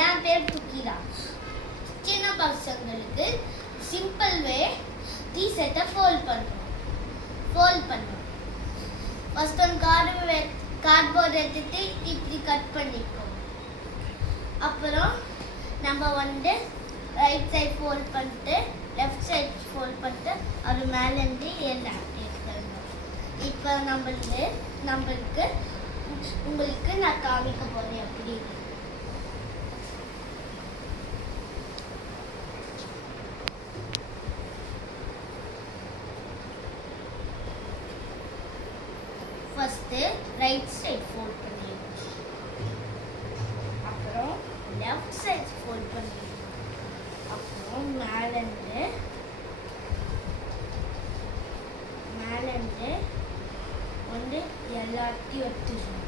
என் பேர் துக்கிராஜ். சின்ன பசங்களுக்கு சிம்பிள் வே டீ ஷர்ட்டை ஃபோல்ட் பண்ணுறோம். ஃபர்ஸ்ட் ஒன் கார்ட்போர்ட் எடுத்துட்டு இப்படி கட் பண்ணிக்கோம். அப்புறம் நம்ம ரைட் சைட் ஃபோல்ட் பண்ணிட்டு லெஃப்ட் சைட் ஃபோல்ட் பண்ணிட்டு அது மேலேருந்து எல்லாம் எடுத்துடணும். இப்போ நம்மளுக்கு உங்களுக்கு நான் காமிக்க போகிறேன் எப்படி. ஃபர்ஸ்ட் ரைட் சைட் ஃபோல்ட் பண்ணிடுவோம். அப்புறம் லெஃப்ட் சைட் ஃபோல்ட் பண்ணிடுவோம். அப்புறம் மேலேருந்து எல்லாத்தையும் எடுத்துக்கணும்.